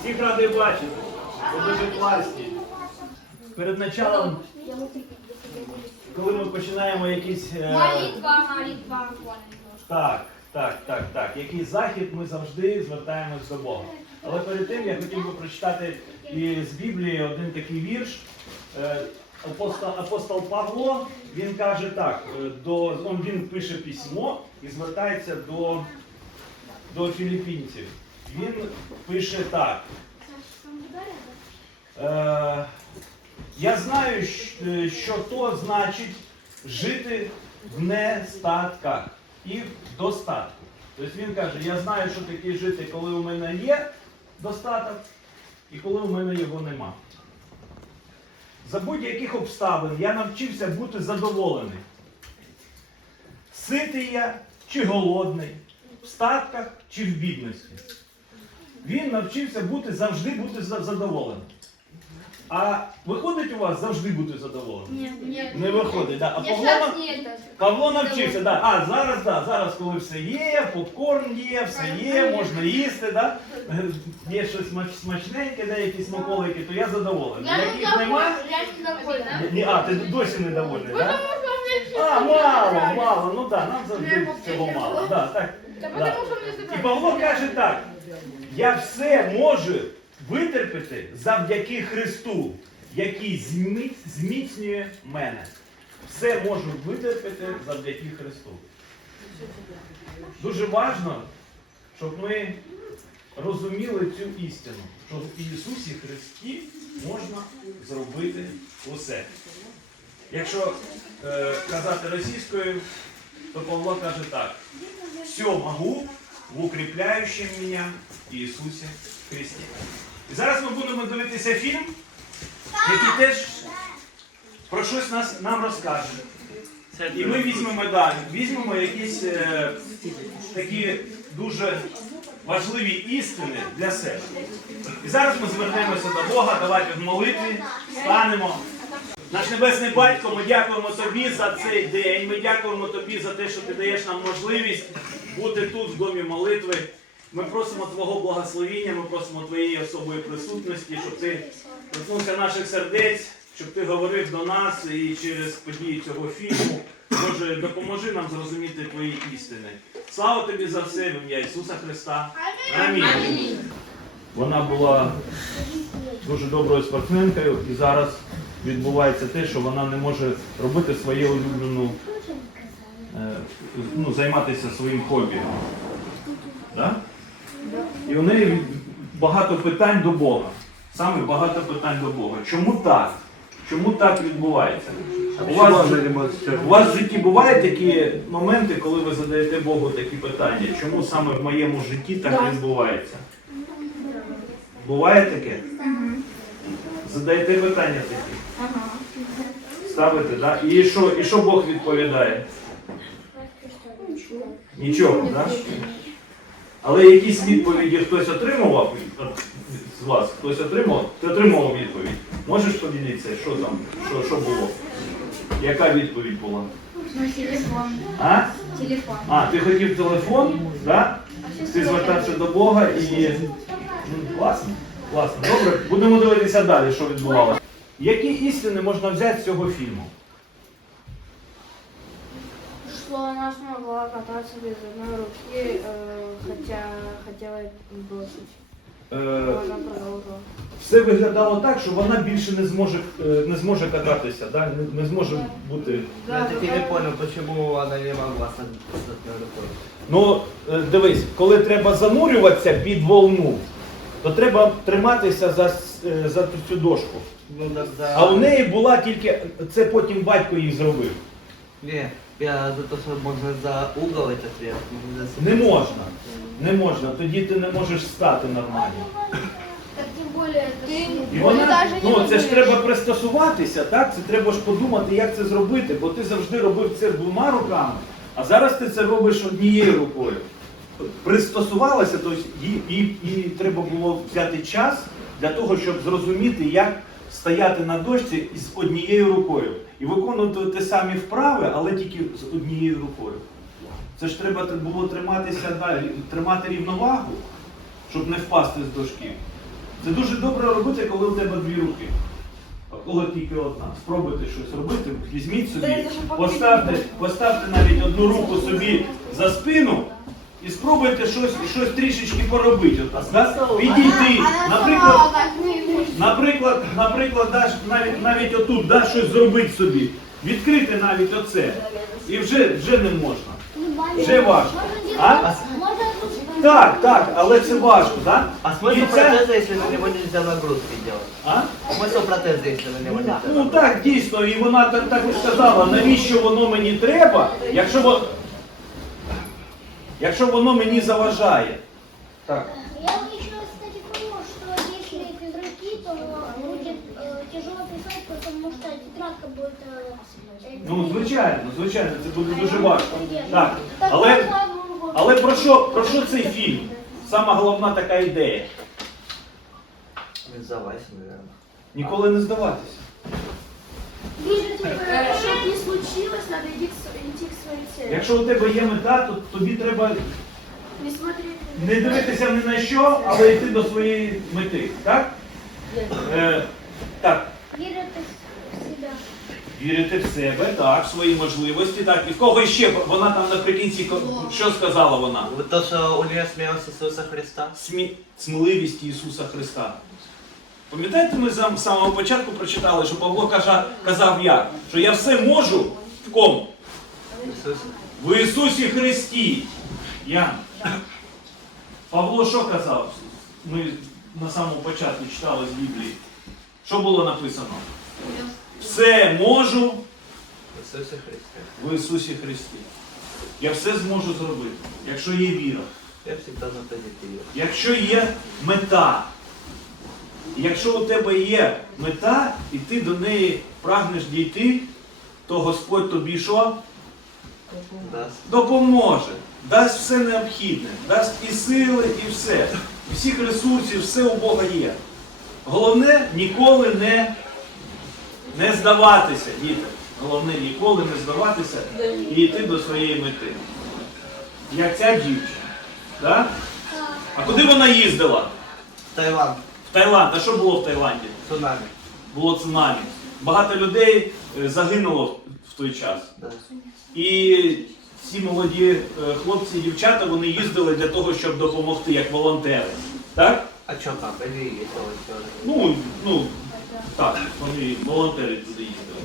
Всіх радий бачити. Ви дуже класні. Перед началом, коли ми починаємо якийсь. е, Молитва, молитва. Так, так, так, так. Якийсь захід ми завжди звертаємось до Бога. Але перед тим я хотів би прочитати із Біблії один такий вірш. Е, Апостол, апостол Павло він каже так: е, до, він пише письмо і звертається до, до філіппінців. Він пише так. Е, я знаю, що то значить жити в нестатках і в достатку. Тобто він каже, я знаю, що таке жити, коли у мене є достаток, і коли у мене його нема. За будь-яких обставин я навчився бути задоволений. Ситий я чи голодний, в статках чи в бідності. Він навчився бути завжди бути за- задоволеним. А виходить у вас завжди бути задоволеним? Нет, нет. Не виходить, да. А Я Павло, сейчас. Павло навчився, да. А зараз, да, зараз, коли все є, попкорн є, все є, можна їсти, да. є щось смач- смачненьке, да, якісь смаколики, то я задоволений. Я не Яких нема, довольна, я не довольна. ні, а, ти досі недовольний, так? Да? А, мало, мало, ну так, да, нам завжди цього мало. Да, так, Да да. потому что мне І забрали. Павло каже так: я все можу витерпіти завдяки Христу, який зміцнює мене. Все можу витерпіти завдяки Христу. Дуже важливо, щоб ми розуміли цю істину, що в Ісусі Христі можна зробити усе. Якщо е, казати російською, то Павло каже так: все могу в укріпляючому мене Ісусі Христі. І зараз ми будемо дивитися фільм, який теж про щось нас, нам розкаже. І ми візьмемо далі, візьмемо якісь е, такі дуже важливі істини для себе. І зараз ми звернемося до Бога, давайте в молитві станемо. Наш Небесний Батько, ми дякуємо Тобі за цей день. Ми дякуємо Тобі за те, що ти даєш нам можливість бути тут, в домі молитви. Ми просимо Твого благословіння, ми просимо Твоєї особої присутності, щоб ти торкнувся наших сердець, щоб ти говорив до нас і через події цього фільму. Боже, допоможи нам зрозуміти Твої істини. Слава Тобі за все в ім'я Ісуса Христа. Амінь. Вона була дуже доброю спортсменкою і зараз відбувається те, що вона не може робити своє улюблену, ну, займатися своїм хобі. Да? І у неї багато питань до Бога. Саме багато питань до Бога. Чому так? Чому так відбувається? У вас, у вас в житті бувають такі моменти, коли ви задаєте Богу такі питання? Чому саме в моєму житті так відбувається? Буває таке? Задаєте питання такі? Ставите, так? І що, і що Бог відповідає? Нічого, так? Але якісь відповіді хтось отримував з вас? Хтось отримав? Ти отримував відповідь. Можеш поділитися, що там, що, що було? Яка відповідь була? Мой телефон. А? Телефон. А, ти хотів телефон, так? Ти звертався до Бога і. Ну, класно, класно. Добре, будемо дивитися далі, що відбувалося. Які істини можна взяти з цього фільму? Что она смогла кататься без одной руки, э, хотя хотела бросить. Е, она продолжила. все виглядало так, що вона більше не зможе, е, не зможе кататися, да? не, не зможе бути. Я таки не понял, почему она не могла с с одной рукой. Ну, е, дивись, коли треба занурюватися під волну, то треба триматися за, с- е, за цю дошку. Ну. А у неї була тільки. Це потім батько їй зробив. Не, я за то, что можно за угол этот вверх. можно за- Не можна. Не можна. Тоді ти не можеш стати нормально. Так тем более это Ты- ж- І Ну, вона, ти даже не ну це ж думаєш. треба пристосуватися, так? Це треба ж подумати, як це зробити, бо ти завжди робив це двома руками, а зараз ти це робиш однією рукою. стосувалося, то їй, їй, їй треба було взяти час для того, щоб зрозуміти, як стояти на дошці з однією рукою і виконувати ті самі вправи, але тільки з однією рукою. Це ж треба було триматися далі, тримати рівновагу, щоб не впасти з дошки. Це дуже добре робити, коли у тебе дві руки. А коли тільки одна. Спробуйте щось робити, візьміть собі, поставте, поставте навіть одну руку собі за спину і спробуйте щось, щось трішечки поробити. Підійти. Наприклад, даш, навіть, навіть отут да, щось зробити собі. Відкрити навіть оце. І вже, вже не можна. Вже важко. А? Так, так, але це важко, так? А І смысл це- протеза, если на него нельзя нагрузки делать? А? Смысл протеза, если на него нельзя Ну так, дійсно, і вона так, так і сказала, навіщо воно мені треба, якщо, во- якщо воно мені заважає. Так. Тетрадка будет... Э, Ну, звичайно, звичайно, це буде дуже важко. Так. Так, Але, одну руку. але про що, про що цей фільм? Сама головна така ідея. Не сдавайся, наверное. Ніколи не здаватися. Чтобы не случилось, надо идти к, с- идти к своей цели. Якщо у тебе є мета, то тобі треба Не дивитися ні на що, але йти до своєї мети. Так? Е, так. Верить в себя. Вірити в себе, так, в свої можливості, так. І в кого ще? Вона там наприкінці ко- що сказала вона? Вот то, что у нее смелость Иисуса Христа. Смі... Сміливість Ісуса Христа. Пам'ятаєте, ми з самого початку прочитали, що Павло каже, казав як? Що я все можу в кому? Иисус. В Ісусі Христі. Ян. Павло що казав? Ми на самому початку читали з Біблії. Що було написано? Все можу В Ісусі Христі. Я все зможу зробити, якщо є віра, якщо є мета. Якщо у тебе є мета, і ти до неї прагнеш дійти, то Господь тобі що? Допоможе, дасть все необхідне, дасть і сили, і все. Всіх ресурсів, все у Бога є. Головне ніколи не, не здаватися, діти. Головне ніколи не здаватися і йти до своєї мети. Як ця дівчина. Да? А куди вона їздила? Таиланд. В Таїланд. А що було в Таїланді? Цунами. Було цунамі. Багато людей е, загинуло в- в той час. І ці молоді е, хлопці і дівчата вони їздили для того, щоб допомогти як волонтери. Так? А что там? Ну, ну так, вони волонтери туди їздили.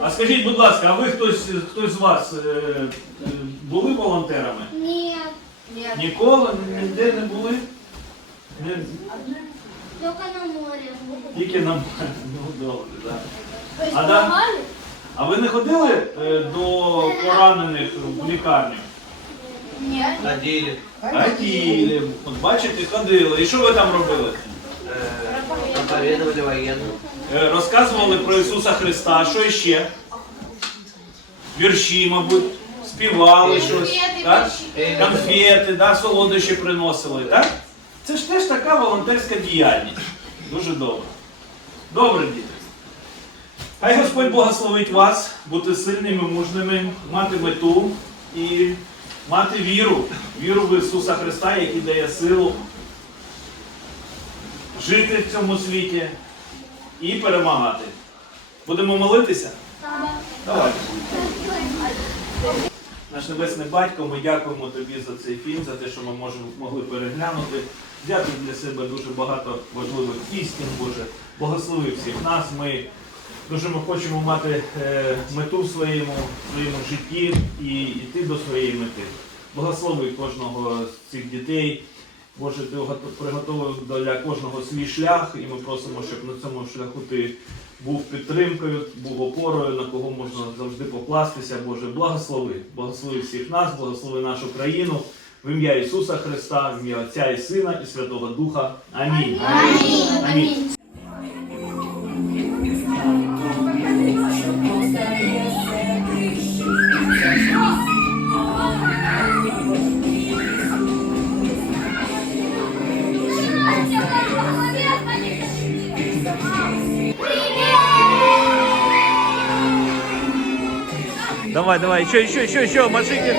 А скажіть, будь ласка, а ви хтось, хтось з вас е, е, були волонтерами? Нет, Ніколи ніде не були? Не, только на море. тільки нам. Ну добре, так. А, да? а ви не ходили е, до поранених в лікарню? Ходили. Ходили. От бачите, ходили. І що ви там робили? Э, проповедовали военным. Е, Розказували про Ісуса Христа, що ще? Вірші, мабуть, співали щось, так? конфети, да, солодощі приносили, так? Це ж теж така волонтерська діяльність. Дуже добре. Добре, діти. Хай Господь благословить вас бути сильними, мужними, мати мету і мати віру, віру в Ісуса Христа, який дає силу жити в цьому світі і перемагати. Будемо молитися? Давайте. Наш Небесний Батько, ми дякуємо тобі за цей фільм, за те, що ми можемо, могли переглянути. Взяти для себе дуже багато важливих істин, Боже. Благослови всіх нас. Ми дуже ми хочемо мати е, мету в своєму, в своєму житті і йти до своєї мети. Благослови кожного з цих дітей. Боже, ти приготував для кожного свій шлях, і ми просимо, щоб на цьому шляху ти був підтримкою, був опорою, на кого можна завжди покластися. Боже, благослови, благослови всіх нас, благослови нашу країну. В ім'я Ісуса Христа, в ім'я Отця і Сина і Святого Духа. Амінь. Амінь. Амінь. Давай, давай, еще, еще, еще, еще, машите.